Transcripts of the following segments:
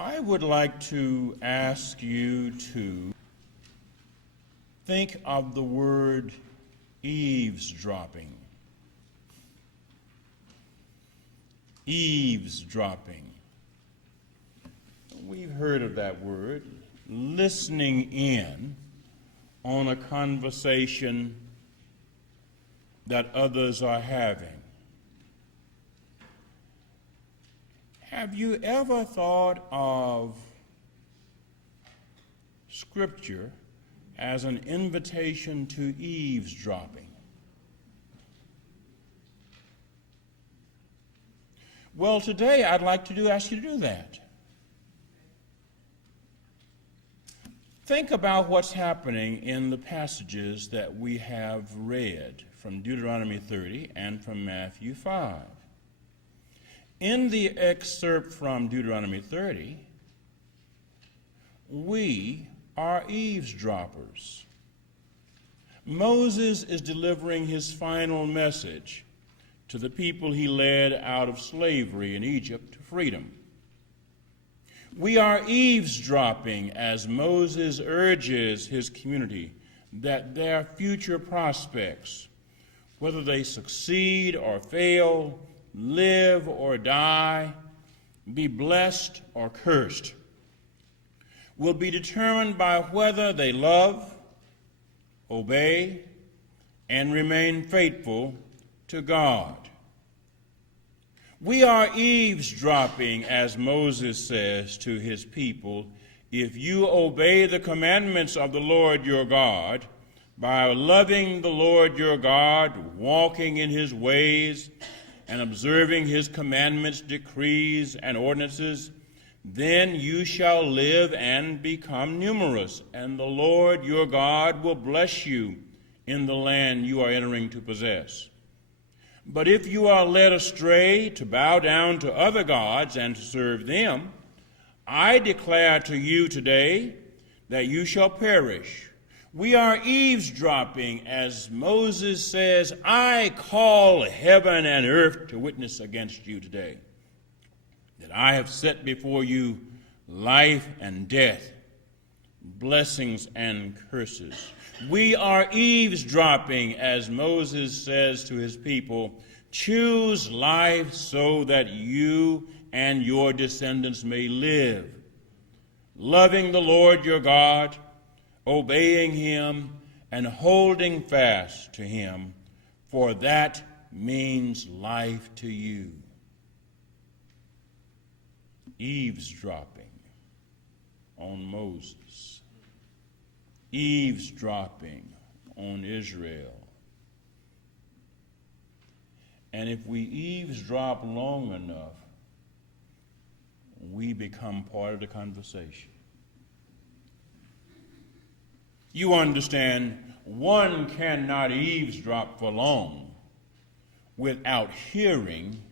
I would like to ask you to think of the word eavesdropping. Eavesdropping. We've heard of that word, listening in on a conversation that others are having. Have you ever thought of Scripture as an invitation to eavesdropping? Well, today I'd like to ask you to do that. Think about what's happening in the passages that we have read from Deuteronomy 30 and from Matthew 5. In the excerpt from Deuteronomy 30, we are eavesdroppers. Moses is delivering his final message to the people he led out of slavery in Egypt to freedom. We are eavesdropping as Moses urges his community that their future prospects, whether they succeed or fail, live or die, be blessed or cursed, will be determined by whether they love, obey, and remain faithful to God. We are eavesdropping, as Moses says to his people, if you obey the commandments of the Lord your God, by loving the Lord your God, walking in his ways, and observing his commandments, decrees, and ordinances, then you shall live and become numerous, and the Lord your God will bless you in the land you are entering to possess. But if you are led astray to bow down to other gods and to serve them, I declare to you today that you shall perish. We are eavesdropping, as Moses says, I call heaven and earth to witness against you today, that I have set before you life and death, blessings and curses. We are eavesdropping, as Moses says to his people, choose life so that you and your descendants may live, loving the Lord your God, obeying him, and holding fast to him, for that means life to you. Eavesdropping on Moses. Eavesdropping on Israel. And if we eavesdrop long enough, we become part of the conversation. You understand, one cannot eavesdrop for long without hearing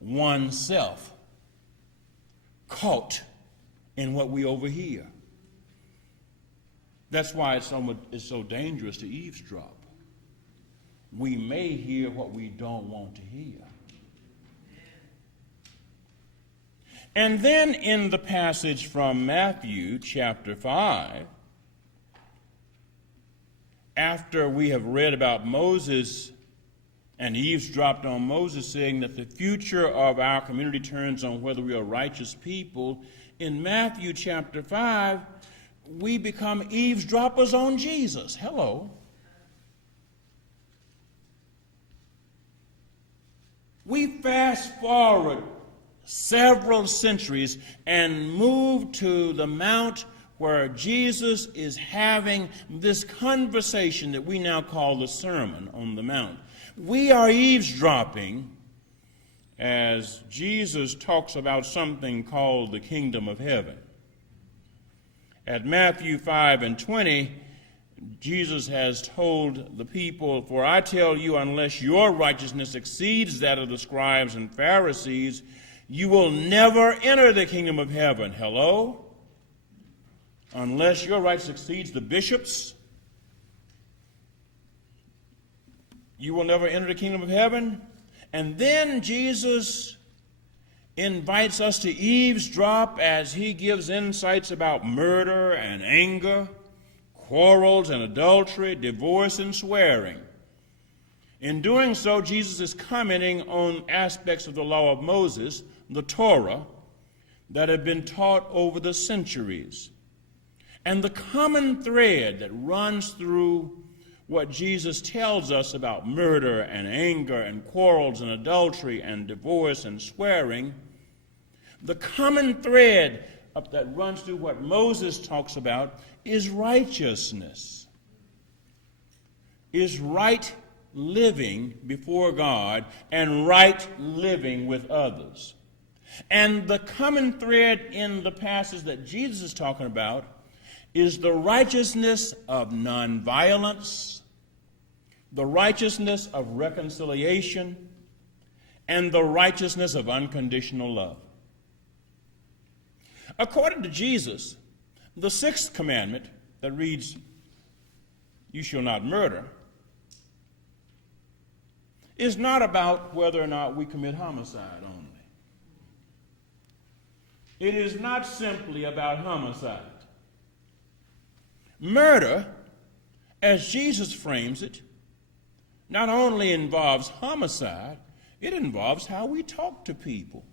oneself caught in what we overhear. That's why it's so dangerous to eavesdrop. We may hear what we don't want to hear. And then in the passage from Matthew chapter 5, after we have read about Moses and eavesdropped on Moses, saying that the future of our community turns on whether we are righteous people, in Matthew chapter 5, we become eavesdroppers on Jesus. Hello. We fast forward several centuries and move to the Mount where Jesus is having this conversation that we now call the Sermon on the Mount. We are eavesdropping as Jesus talks about something called the kingdom of heaven. At Matthew 5:20, Jesus has told the people, for I tell you, unless your righteousness exceeds that of the scribes and Pharisees, you will never enter the kingdom of heaven. Hello? Unless your righteousness exceeds the bishops, you will never enter the kingdom of heaven. And then Jesus invites us to eavesdrop as he gives insights about murder and anger, quarrels and adultery, divorce and swearing. In doing so, Jesus is commenting on aspects of the law of Moses, the Torah, that have been taught over the centuries. And the common thread that runs through what Jesus tells us about murder and anger and quarrels and adultery and divorce and swearing, the common thread that runs through what Moses talks about is righteousness, is right living before God and right living with others. And the common thread in the passage that Jesus is talking about is the righteousness of nonviolence, the righteousness of reconciliation, and the righteousness of unconditional love. According to Jesus, the sixth commandment that reads, "You shall not murder," is not about whether or not we commit homicide only. It is not simply about homicide. Murder, as Jesus frames it, not only involves homicide, it involves how we talk to people.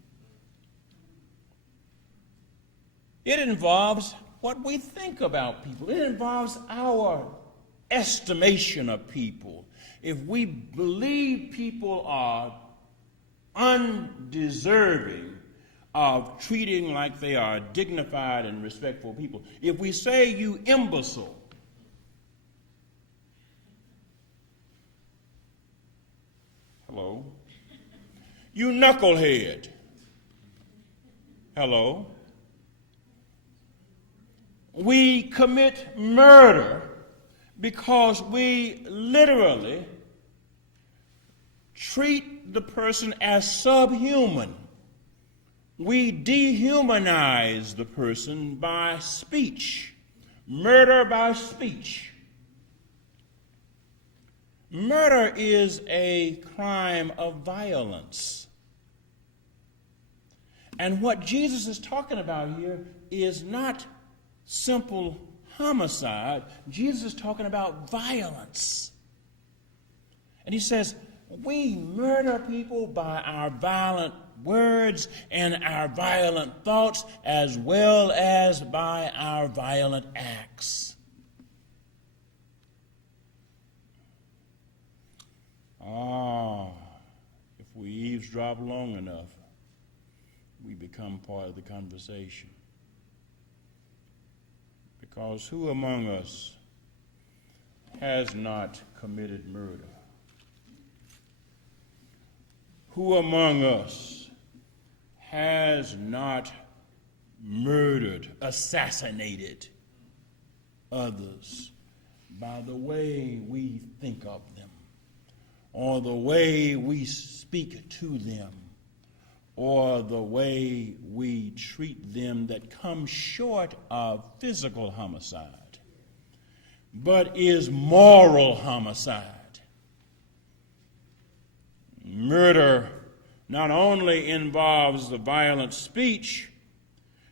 It involves what we think about people. It involves our estimation of people. If we believe people are undeserving of treating like they are dignified and respectful people, if we say, "You imbecile," hello, "You knucklehead," hello, we commit murder because we literally treat the person as subhuman. We dehumanize the person by speech. Murder by speech. Murder is a crime of violence. And what Jesus is talking about here is not simple homicide. Jesus is talking about violence. And he says, we murder people by our violent words and our violent thoughts, as well as by our violent acts. If we eavesdrop long enough, we become part of the conversation. Because who among us has not committed murder? Who among us has not murdered, assassinated others by the way we think of them, or the way we speak to them, or the way we treat them, that comes short of physical homicide, but is moral homicide? Murder not only involves the violent speech.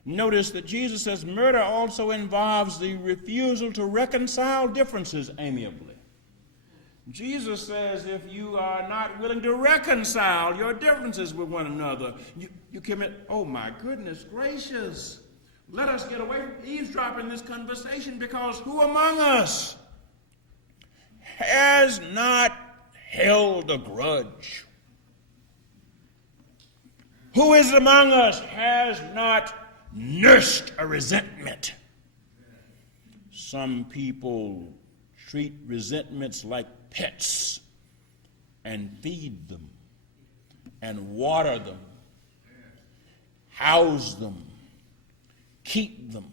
Notice that Jesus says murder also involves the refusal to reconcile differences amiably. Jesus says if you are not willing to reconcile your differences with one another, you commit, oh my goodness gracious, let us get away from eavesdropping this conversation, because who among us has not held a grudge? Who is among us has not nursed a resentment? Some people treat resentments like pets and feed them and water them, house them, keep them.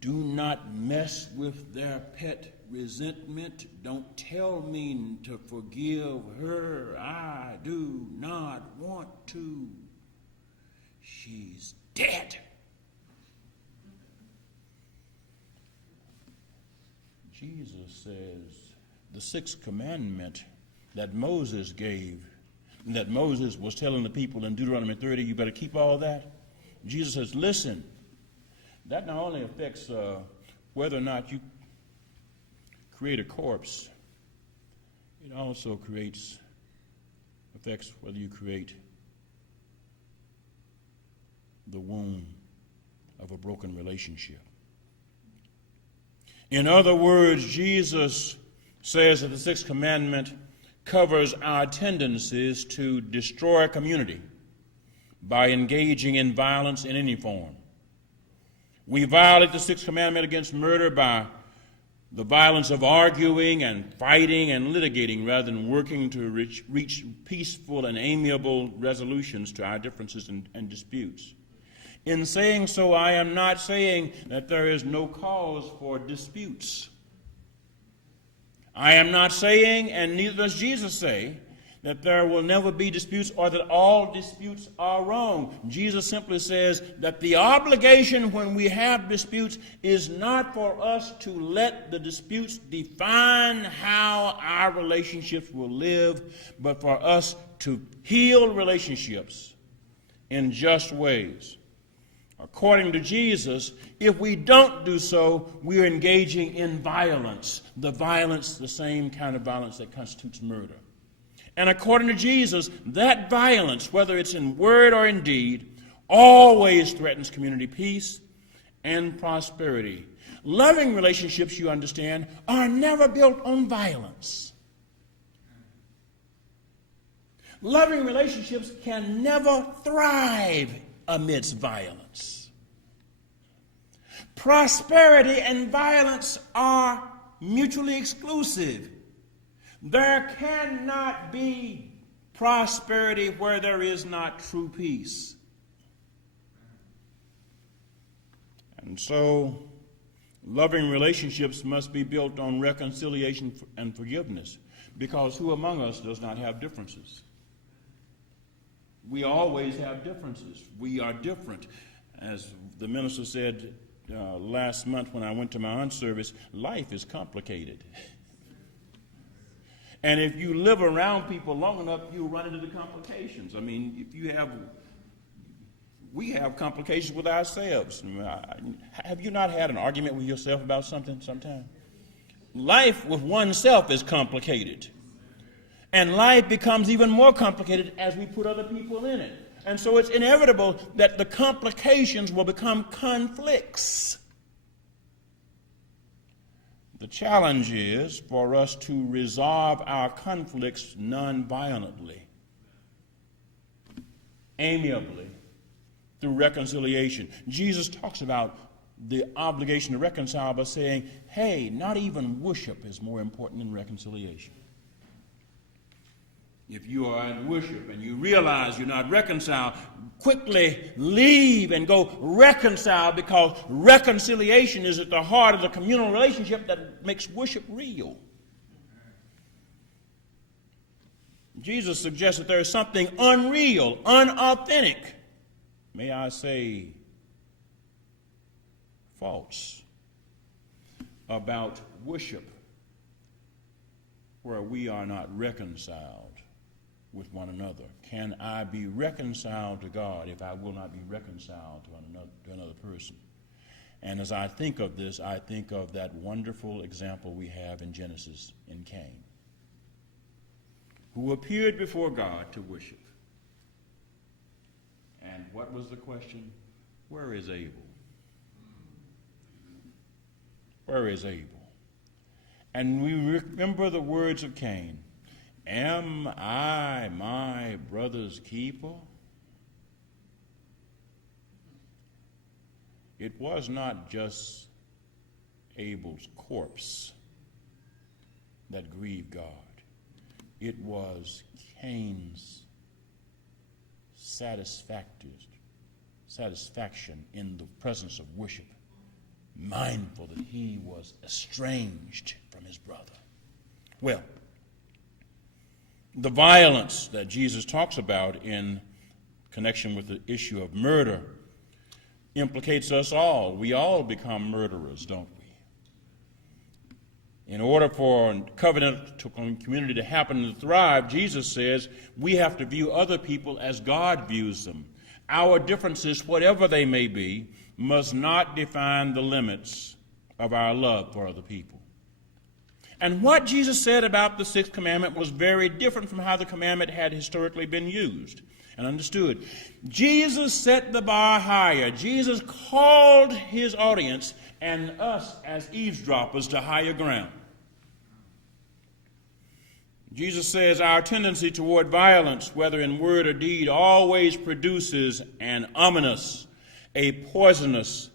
Do not mess with their pet resentment. Don't tell me to forgive her. I do not want to. She's dead. Jesus says the sixth commandment that Moses gave that Moses was telling the people in Deuteronomy 30, you better keep all that. Jesus says, listen, that not only affects whether or not you create a corpse, it also affects whether you create the womb of a broken relationship. In other words, Jesus says that the sixth commandment covers our tendencies to destroy a community by engaging in violence in any form. We violate the sixth commandment against murder by the violence of arguing and fighting and litigating rather than working to reach peaceful and amiable resolutions to our differences and disputes. In saying so, I am not saying that there is no cause for disputes. I am not saying, and neither does Jesus say, that there will never be disputes or that all disputes are wrong. Jesus simply says that the obligation when we have disputes is not for us to let the disputes define how our relationships will live, but for us to heal relationships in just ways. According to Jesus, if we don't do so, we are engaging in violence. The same kind of violence that constitutes murder. And according to Jesus, that violence, whether it's in word or in deed, always threatens community peace and prosperity. Loving relationships, you understand, are never built on violence. Loving relationships can never thrive amidst violence. Prosperity and violence are mutually exclusive. There cannot be prosperity where there is not true peace. And so, loving relationships must be built on reconciliation and forgiveness, because who among us does not have differences? We always have differences. We are different. As the minister said last month when I went to my aunt's service, life is complicated. And if you live around people long enough, you'll run into the complications. I mean, we have complications with ourselves. Have you not had an argument with yourself about something sometime? Life with oneself is complicated. And life becomes even more complicated as we put other people in it. And so it's inevitable that the complications will become conflicts. The challenge is for us to resolve our conflicts non-violently, amiably, through reconciliation. Jesus talks about the obligation to reconcile by saying, hey, not even worship is more important than reconciliation. If you are in worship and you realize you're not reconciled, quickly leave and go reconcile, because reconciliation is at the heart of the communal relationship that makes worship real. Jesus suggests that there is something unreal, unauthentic, may I say, false, about worship where we are not reconciled with one another. Can I be reconciled to God if I will not be reconciled to another person? And as I think of this, I think of that wonderful example we have in Genesis in Cain, who appeared before God to worship. And what was the question? Where is Abel? Where is Abel? And we remember the words of Cain. Am I my brother's keeper? It was not just Abel's corpse that grieved God. It was Cain's satisfaction in the presence of worship, mindful that he was estranged from his brother. Well, the violence that Jesus talks about in connection with the issue of murder implicates us all. We all become murderers, don't we? In order for a covenantal community to happen and thrive, Jesus says we have to view other people as God views them. Our differences, whatever they may be, must not define the limits of our love for other people. And what Jesus said about the sixth commandment was very different from how the commandment had historically been used and understood. Jesus set the bar higher. Jesus called his audience and us as eavesdroppers to higher ground. Jesus says our tendency toward violence, whether in word or deed, always produces an ominous, a poisonous,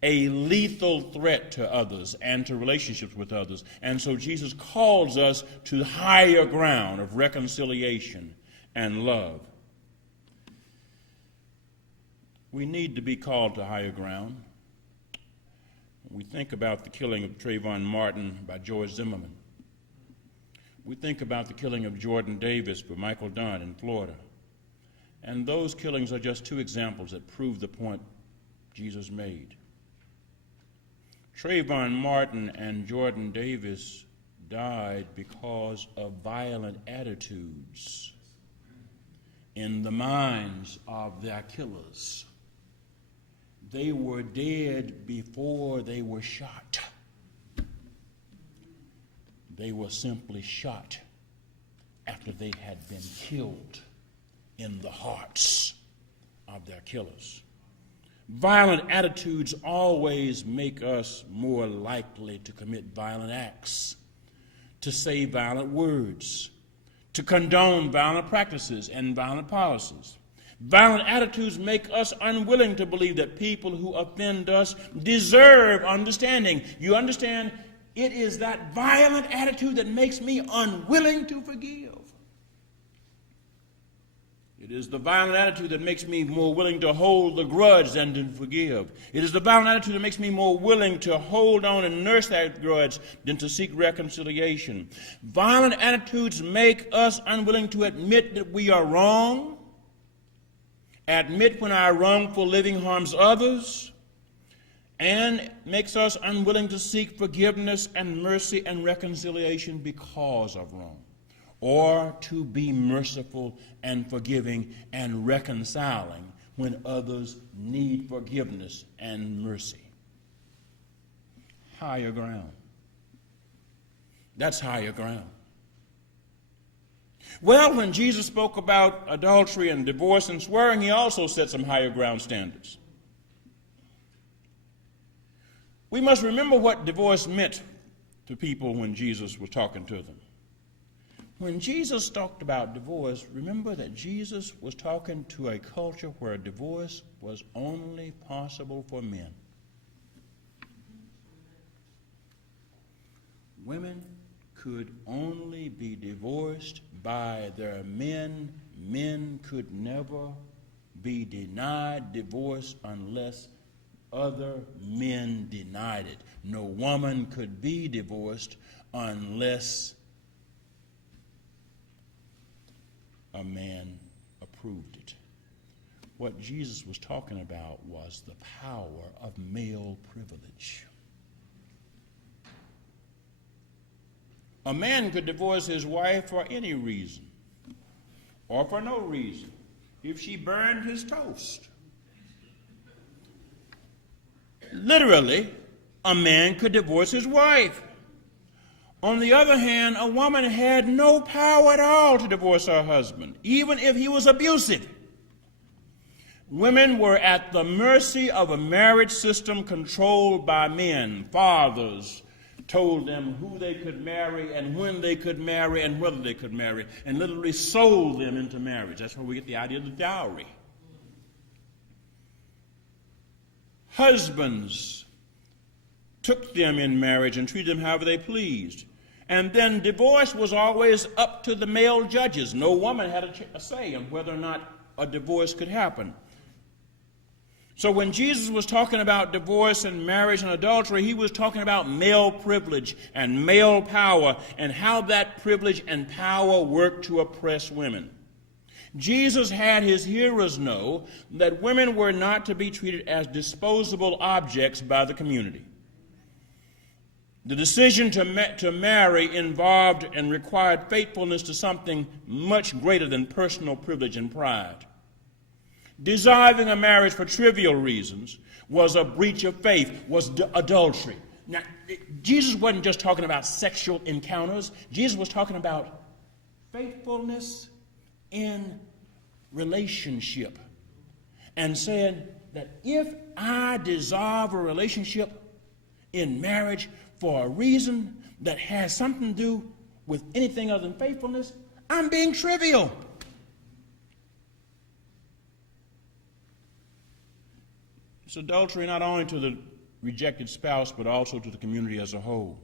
a lethal threat to others and to relationships with others. And so Jesus calls us to higher ground of reconciliation and love. We need to be called to higher ground. We think about the killing of Trayvon Martin by George Zimmerman. We think about the killing of Jordan Davis by Michael Dunn in Florida. And those killings are just two examples that prove the point Jesus made. Trayvon Martin and Jordan Davis died because of violent attitudes in the minds of their killers. They were dead before they were shot. They were simply shot after they had been killed in the hearts of their killers. Violent attitudes always make us more likely to commit violent acts, to say violent words, to condone violent practices and violent policies. Violent attitudes make us unwilling to believe that people who offend us deserve understanding. You understand? It is that violent attitude that makes me unwilling to forgive. It is the violent attitude that makes me more willing to hold the grudge than to forgive. It is the violent attitude that makes me more willing to hold on and nurse that grudge than to seek reconciliation. Violent attitudes make us unwilling to admit that we are wrong, admit when our wrongful living harms others, and makes us unwilling to seek forgiveness and mercy and reconciliation because of wrong, or to be merciful and forgiving and reconciling when others need forgiveness and mercy. Higher ground. That's higher ground. Well, when Jesus spoke about adultery and divorce and swearing, he also set some higher ground standards. We must remember what divorce meant to people when Jesus was talking to them. When Jesus talked about divorce, remember that Jesus was talking to a culture where divorce was only possible for men. Women could only be divorced by their men. Men could never be denied divorce unless other men denied it. No woman could be divorced unless a man approved it. What Jesus was talking about was the power of male privilege. A man could divorce his wife for any reason, or for no reason, if she burned his toast. Literally, a man could divorce his wife. On the other hand, a woman had no power at all to divorce her husband, even if he was abusive. Women were at the mercy of a marriage system controlled by men. Fathers told them who they could marry and when they could marry and whether they could marry, and literally sold them into marriage. That's where we get the idea of the dowry. Husbands took them in marriage and treated them however they pleased. And then divorce was always up to the male judges. No woman had a say in whether or not a divorce could happen. So when Jesus was talking about divorce and marriage and adultery, he was talking about male privilege and male power and how that privilege and power worked to oppress women. Jesus had his hearers know that women were not to be treated as disposable objects by the community. The decision to marry involved and required faithfulness to something much greater than personal privilege and pride. Desiring a marriage for trivial reasons was a breach of faith, was adultery. Now, Jesus wasn't just talking about sexual encounters. Jesus was talking about faithfulness in relationship, and said that if I dissolve a relationship in marriage for a reason that has something to do with anything other than faithfulness, I'm being trivial. It's adultery not only to the rejected spouse, but also to the community as a whole,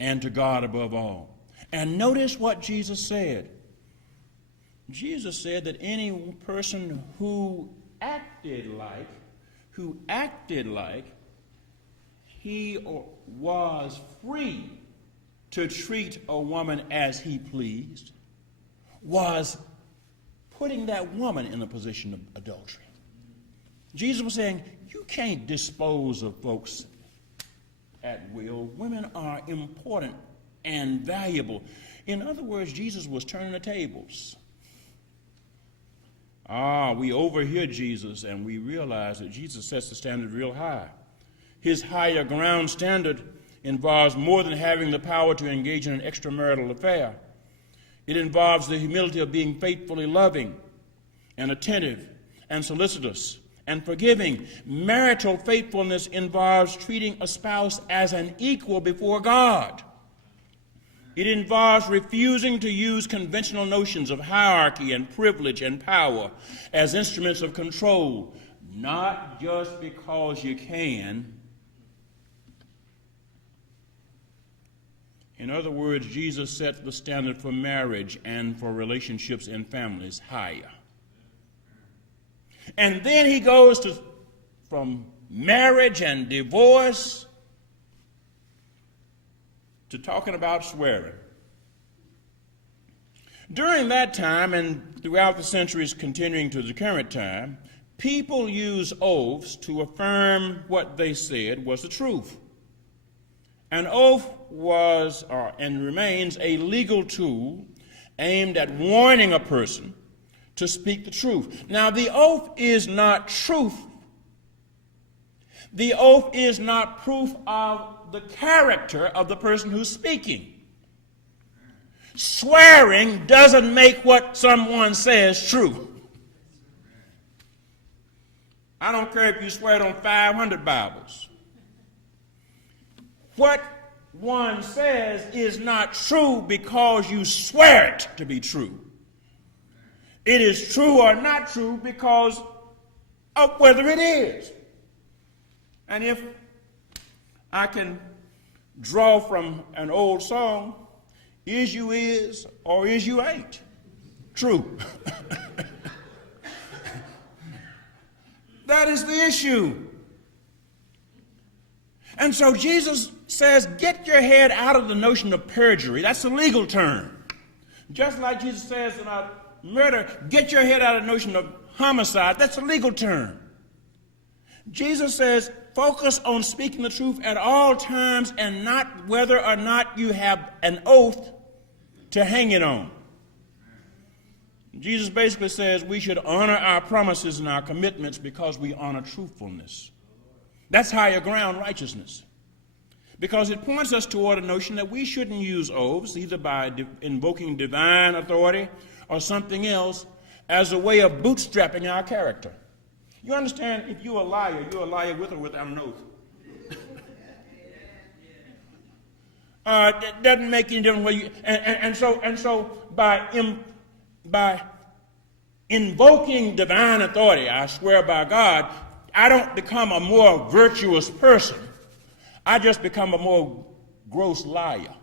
and to God above all. And notice what Jesus said. Jesus said that any person who acted like he was free to treat a woman as he pleased was putting that woman in a position of adultery. Jesus was saying, you can't dispose of folks at will. Women are important and valuable. In other words, Jesus was turning the tables. We overhear Jesus and we realize that Jesus sets the standard real high. His higher ground standard involves more than having the power to engage in an extramarital affair. It involves the humility of being faithfully loving and attentive and solicitous and forgiving. Marital faithfulness involves treating a spouse as an equal before God. It involves refusing to use conventional notions of hierarchy and privilege and power as instruments of control, not just because you can. In other words, Jesus set the standard for marriage and for relationships in families higher. And then he goes from marriage and divorce to talking about swearing. During that time and throughout the centuries continuing to the current time, people use oaths to affirm what they said was the truth. An oath was and remains a legal tool aimed at warning a person to speak the truth. Now, the oath is not truth. The oath is not proof of the character of the person who's speaking. Swearing doesn't make what someone says true. I don't care if you swear on 500 Bibles. What one says is not true because you swear it to be true. It is true or not true because of whether it is. And if I can draw from an old song, is you is or is you ain't true. That is the issue. And so Jesus says, get your head out of the notion of perjury. That's a legal term. Just like Jesus says about murder, get your head out of the notion of homicide. That's a legal term. Jesus says, focus on speaking the truth at all times and not whether or not you have an oath to hang it on. Jesus basically says we should honor our promises and our commitments because we honor truthfulness. That's higher ground righteousness. Because it points us toward a notion that we shouldn't use oaths, either by invoking divine authority or something else, as a way of bootstrapping our character. You understand, if you're a liar with or without an oath. It doesn't make any difference where you, and so by invoking divine authority, I swear by God, I don't become a more virtuous person. I just become a more gross liar.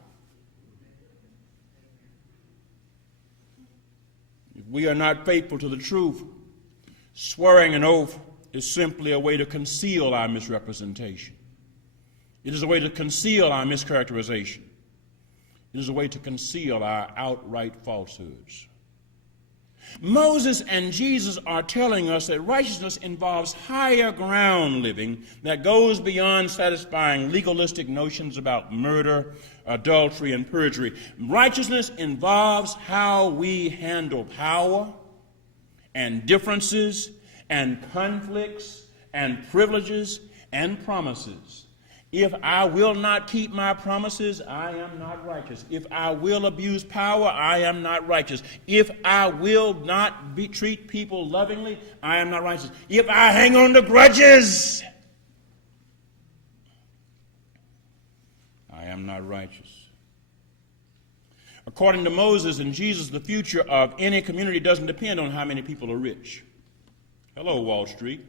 If we are not faithful to the truth, swearing an oath is simply a way to conceal our misrepresentation. It is a way to conceal our mischaracterization. It is a way to conceal our outright falsehoods. Moses and Jesus are telling us that righteousness involves higher ground living that goes beyond satisfying legalistic notions about murder, adultery, and perjury. Righteousness involves how we handle power and differences and conflicts and privileges and promises. If I will not keep my promises, I am not righteous. If I will abuse power, I am not righteous. If I will not treat people lovingly, I am not righteous. If I hang on to grudges, I am not righteous. According to Moses and Jesus, the future of any community doesn't depend on how many people are rich. Hello, Wall Street.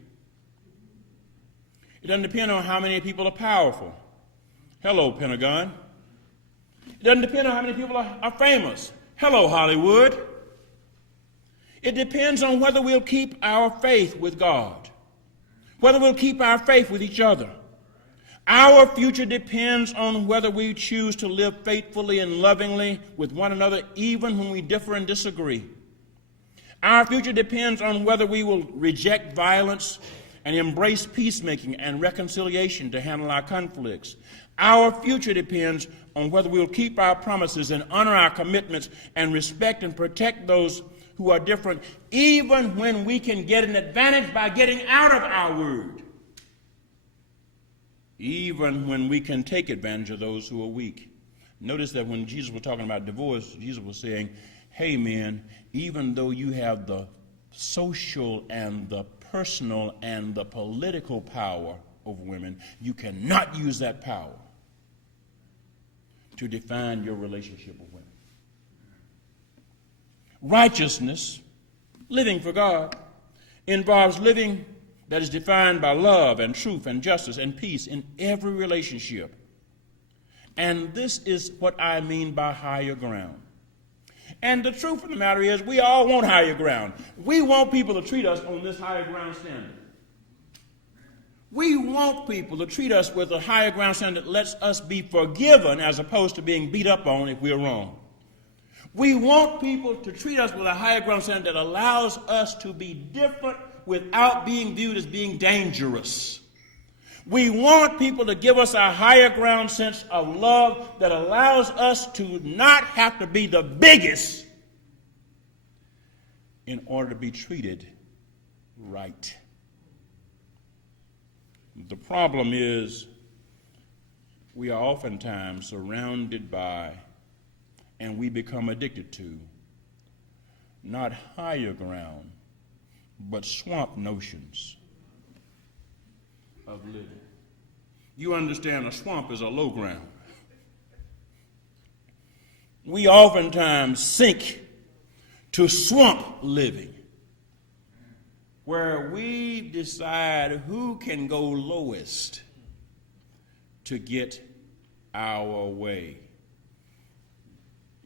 It doesn't depend on how many people are powerful. Hello, Pentagon. It doesn't depend on how many people are famous. Hello, Hollywood. It depends on whether we'll keep our faith with God, whether we'll keep our faith with each other. Our future depends on whether we choose to live faithfully and lovingly with one another, even when we differ and disagree. Our future depends on whether we will reject violence and embrace peacemaking and reconciliation to handle our conflicts. Our future depends on whether we will keep our promises and honor our commitments and respect and protect those who are different, even when we can get an advantage by getting out of our word. Even when we can take advantage of those who are weak. Notice that when Jesus was talking about divorce, Jesus was saying, hey men, even though you have the social and the personal and the political power over women, you cannot use that power to define your relationship with women. Righteousness, living for God, involves living that is defined by love and truth and justice and peace in every relationship. And this is what I mean by higher ground. And the truth of the matter is, we all want higher ground. We want people to treat us on this higher ground standard. We want people to treat us with a higher ground standard that lets us be forgiven as opposed to being beat up on if we're wrong. We want people to treat us with a higher ground standard that allows us to be different without being viewed as being dangerous. We want people to give us a higher ground sense of love that allows us to not have to be the biggest in order to be treated right. The problem is we are oftentimes surrounded by and we become addicted to not higher ground, but swamp notions of living. You understand a swamp is a low ground. We oftentimes sink to swamp living, where we decide who can go lowest to get our way.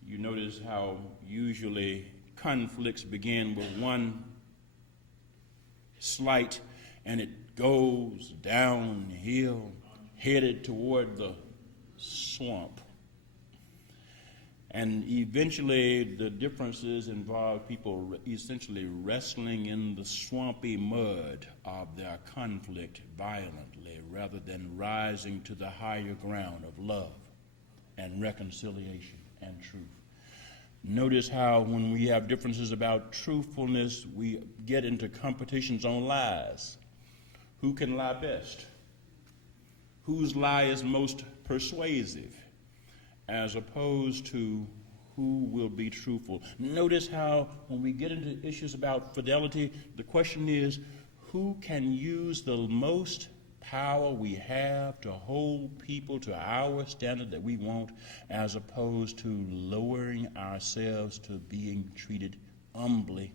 You notice how usually conflicts begin with one slight and it goes downhill, headed toward the swamp. And eventually the differences involve people essentially wrestling in the swampy mud of their conflict violently rather than rising to the higher ground of love and reconciliation and truth. Notice how when we have differences about truthfulness, we get into competitions on lies. Who can lie best? Whose lie is most persuasive, as opposed to who will be truthful. Notice how when we get into issues about fidelity, the question is, who can use the most power we have to hold people to our standard that we want, as opposed to lowering ourselves to being treated humbly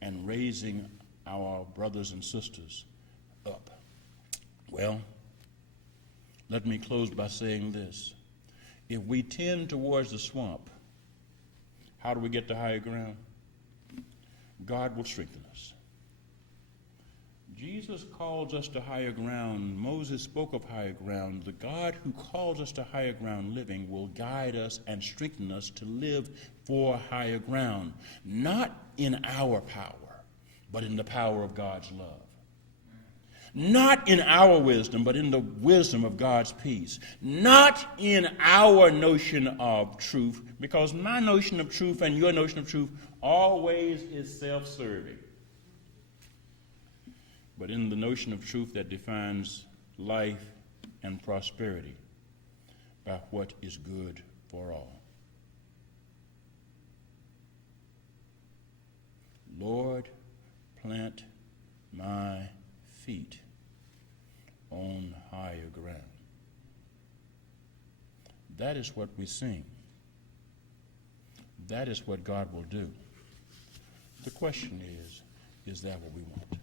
and raising our brothers and sisters up. Well, let me close by saying this. If we tend towards the swamp, how do we get to higher ground? God will strengthen us. Jesus calls us to higher ground. Moses spoke of higher ground. The God who calls us to higher ground living will guide us and strengthen us to live for higher ground. Not in our power, but in the power of God's love. Not in our wisdom, but in the wisdom of God's peace. Not in our notion of truth, because my notion of truth and your notion of truth always is self-serving. But in the notion of truth that defines life and prosperity by what is good for all. Lord, plant my feet on higher ground. That is what we sing. That is what God will do. The question is that what we want?